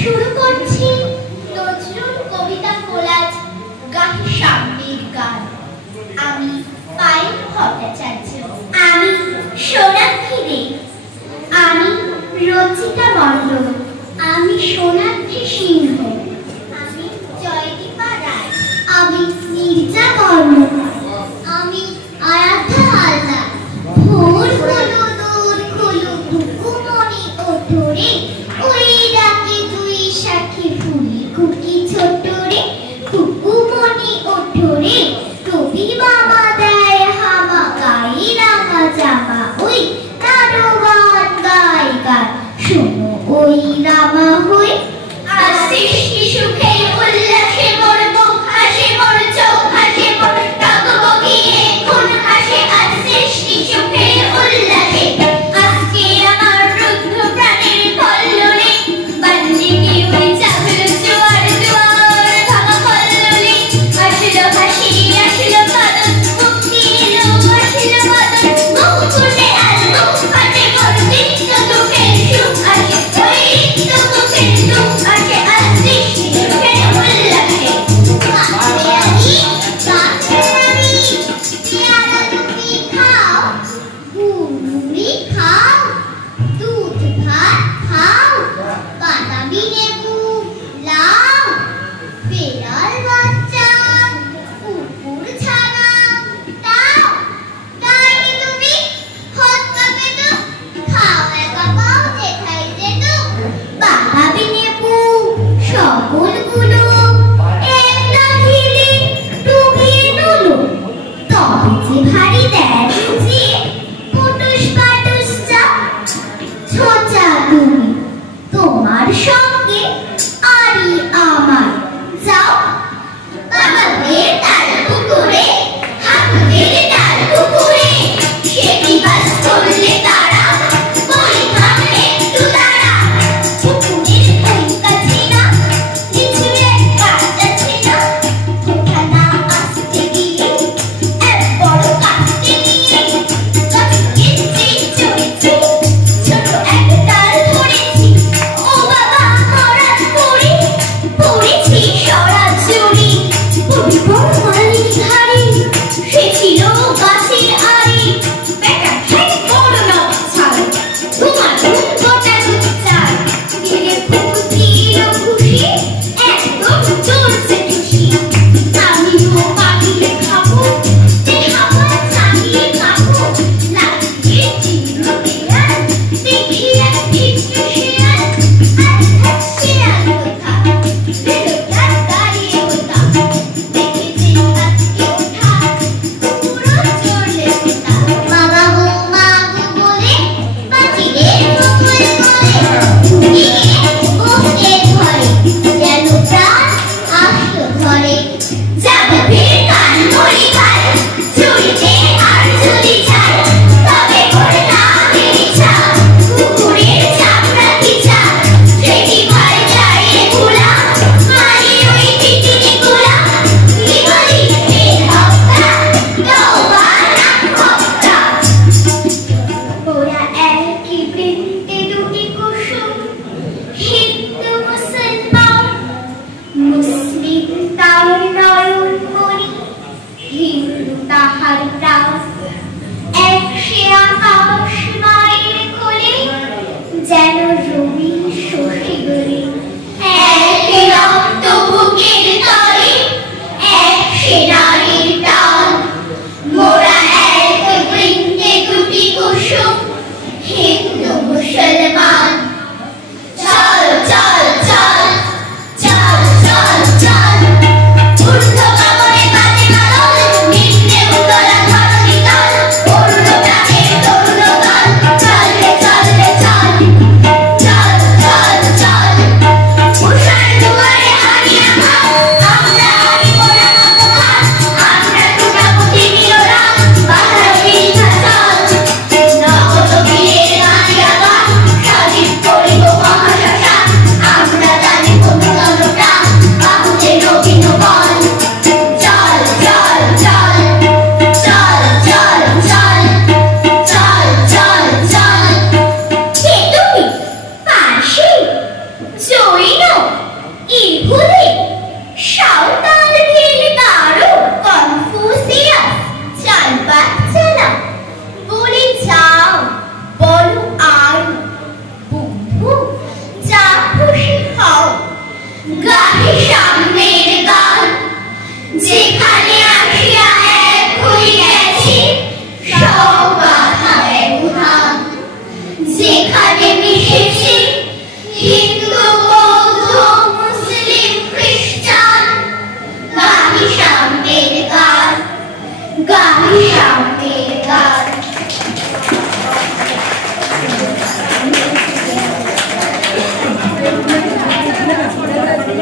শুরু করছি নজরুল কবিতা কোলাজ গাহি সাম্যের গান। আমি পায়েল ভট্টাচার্য। আমি সোনাক্ষী দে। আমি রচিতা মণ্ডল। আমি সোনাক্ষী সিংহ। আমি জয়দীপা রায়। আমি নীরজা কর্মকার। আমি আরাধ্যা হালদার। ভোর হলো দূর হলো বুকুমনি ওঠরে, ওই ডাকে দুই সাথী ফুলি কুকি ছোট রে, বুকুমনি ওঠরে কবি বাবা দেয় হামা, গাই রাঙা জামা ওই নারোয়ান গাই গান, শোনো ওই রামা হই। আসছে সুখে উল্লাসে মোর মুখ হাসে, মোর চোখ হাসে, মোর টকবগিয়ে খুন হাসে। আসছে সুখে উল্লাসে আজকে আমার রুদ্ধ প্রাণের কল্লোলে, বান্যে কি ওই চাকর জোয়ার জোয়ার ভাঙা কল্লোলে। আসলো হাসি আসলো কাঁদন, মুক্তি এলো আসলো বাদন, মুখ ফুটে আর মুখ ফাটে মোর নিত্য দুঃখের সুখ আসে, ওই নিত্য দুঃখের সুখ আসে। আসছে সুখে উল্লাসে কাঁদে আমি কাঁদে আমি, পেয়ারা তুমি খাও, মুড়ি খাও, দুধ ভাত খাও, বাদামি লেবু লাও, বেড়াল বাচ্চা কুকুর ছানা তাও। তাইনি তুমি হত পাবে তো, খাও একা পাও যেথায় যেত, বাদামি লেবু সকলগুলো একলা ঢিলে ডুবিয়ে নুলো। তবে যে ভারী দেয় যে পটুস পাটুস চা, ছোচা তুমি তোমার সঙ্গে আরি আমার যাও। বাবাদের তার পুকুরে হাতুদের তার পুকুরে, সেটি বাস করলে তারা বলি থামলে একটু তারা। পুকুরের ওই কাছে না কিছুরে কাজটা ছিল, কোথা না আসতে গিয়ে এক বড় কাটতে নিয়ে গাছের চেয়ে চড়েছি, ছোট এক ডাল ধরেছি। ও বাবা গাহি সামনের গান।